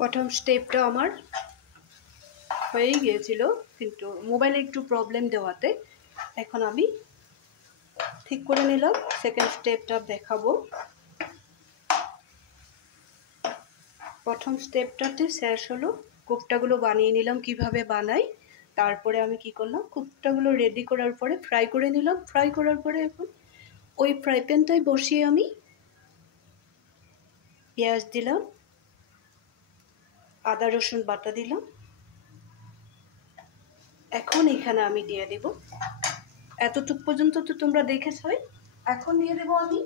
প্রথম স্টেপটা আমার হয়েই গিয়েছিল, কিন্তু মোবাইলে একটু প্রবলেম দেওয়াতে এখন আমি ঠিক করে নিলাম। সেকেন্ড স্টেপটা দেখাবো। প্রথম স্টেপটাতে শেষ হলো, কোফতাগুলো বানিয়ে নিলাম কিভাবে বানাই। তারপরে আমি কি করলাম, কোফতাগুলো রেডি করার পরে ফ্রাই করে নিলাম। ফ্রাই করার পরে এখন ওই ফ্রাই প্যানটাই বসিয়ে আমি পেঁয়াজ দিলাম, আদা রসুন বাটা দিলাম। এখন এখানে আমি দিয়ে দেব, এতটুক পর্যন্ত তো তোমরা দেখেছই। এখন দিয়ে দেব আমি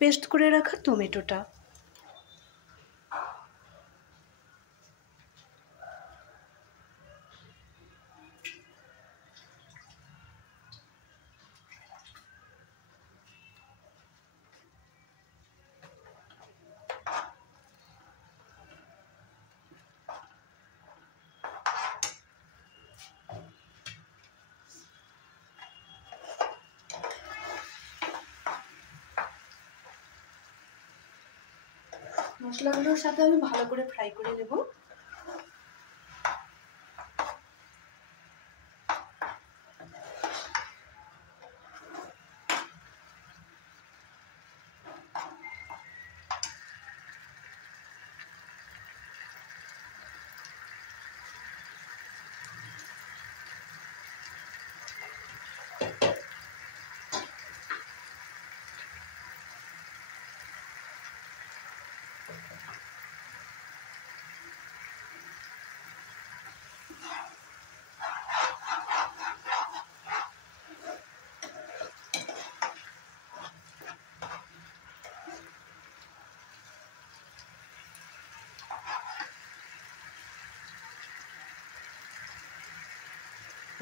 পেস্ট করে রাখা টমেটোটা। মশলাগুলোর সাথে আমি ভালো করে ফ্রাই করে নেব।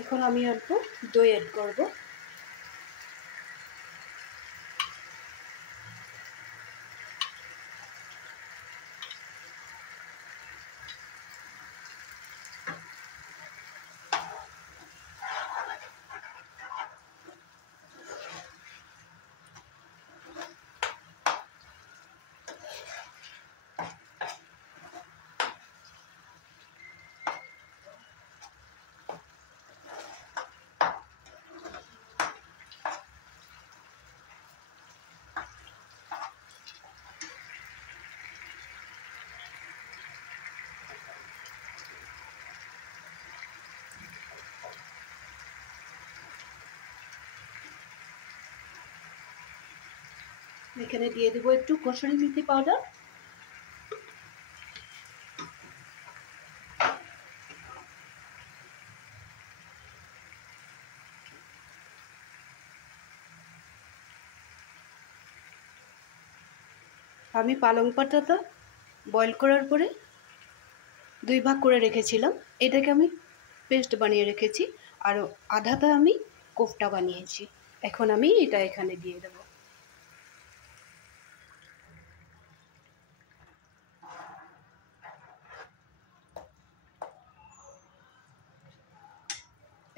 এখন আমি অল্প দই অ্যাড করব। এখানে দিয়ে দেব একটু কসুরি মেথি পাউডার। আমি পালং পাতাটা বয়েল করার পরে 2 ভাগ করে রেখেছিলাম, এটাকে আমি পেস্ট বানিয়ে রেখেছি, আর আধাটা আমি কোফতা বানিয়েছি। এখন আমি এটা এখানে দিয়ে দেব।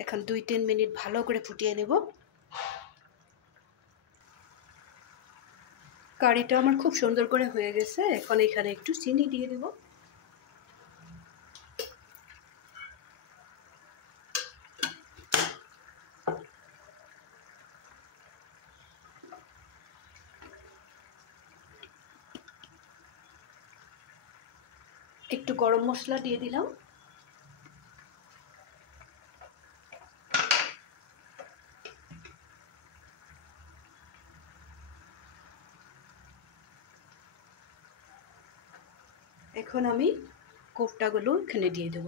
এখন 2-3 মিনিট ভালো করে ফুটিয়ে নেব। কারিটা আমার খুব সুন্দর করে হয়ে গেছে। এখন এখানে একটু চিনি দিয়ে দেব। একটু গরম মশলা দিয়ে দিলাম। এখন আমি কোফতাগুলো এখানে দিয়ে দেব।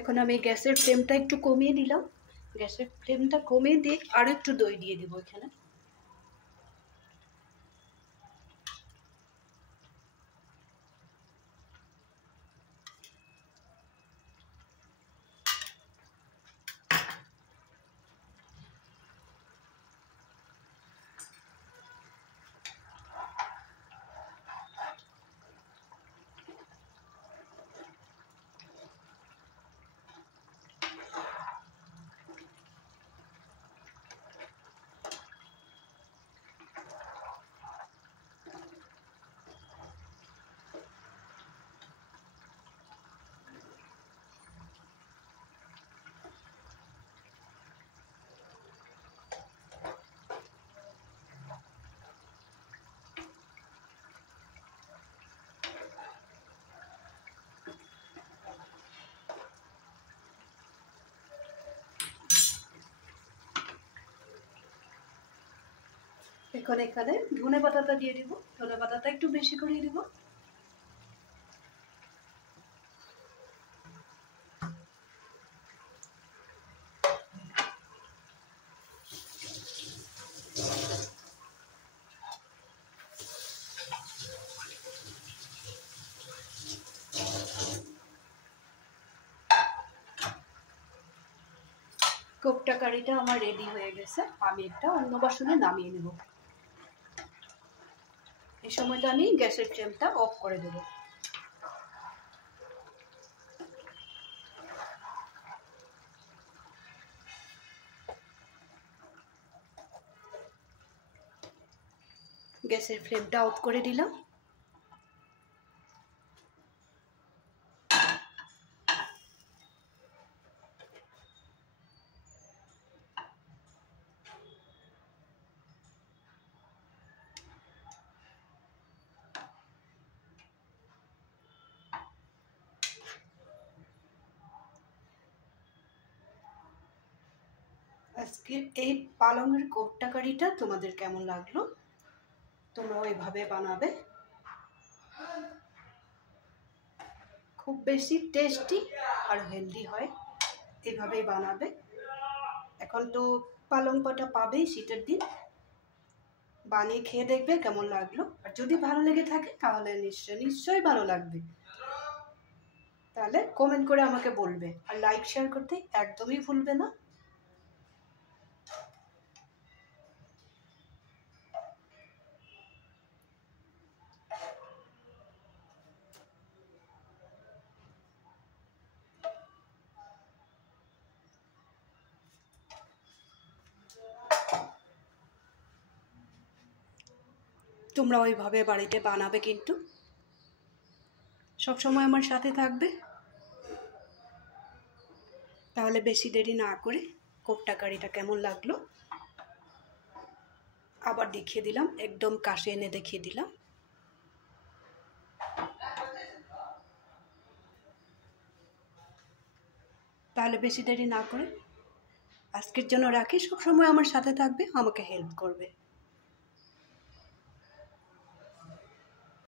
এখন আমি গ্যাসের ফ্লেমটা একটু কমিয়ে দিলাম। গ্যাসের ফ্লেমটা কমিয়ে দিয়ে আরও একটু দই দিয়ে দিব এখানে। এখন এখানে ধনে পাতাটা দিয়ে দিব, ধনে পাতাটা একটু বেশি করে দিব। কোপ্তা কারিটা আমার রেডি হয়ে গেছে, আমি একটা অন্য বাসনে নামিয়ে নেব। এই সময়টা আমি গ্যাসের ফ্লেমটা অফ করে দেব। গ্যাসের ফ্লেমটা অফ করে দিলাম। আজকের এই পালংয়ের কোপ্তা কারিটা তোমাদের কেমন লাগলো? তোমরা ওইভাবে বানাবে, খুব বেশি টেস্টি আর হেলদি হয়, এভাবেই বানাবে। এখন তো পালং পাতা পাবেই শীতের দিন, বানিয়ে খেয়ে দেখবে কেমন লাগলো। আর যদি ভালো লেগে থাকে তাহলে নিশ্চয়ই ভালো লাগবে, তাহলে কমেন্ট করে আমাকে বলবে। আর লাইক শেয়ার করতে একদমই ভুলবে না। তোমরা ওইভাবে বাড়িতে বানাবে, কিন্তু সবসময় আমার সাথে থাকবে। তাহলে বেশি দেরি না করে কোপ্তা কারিটা কেমন লাগলো আবার দেখিয়ে দিলাম, একদম কাছে এনে দেখিয়ে দিলাম। তাহলে বেশি দেরি না করে আজকের জন্য রাখি। সবসময় আমার সাথে থাকবে, আমাকে হেল্প করবে।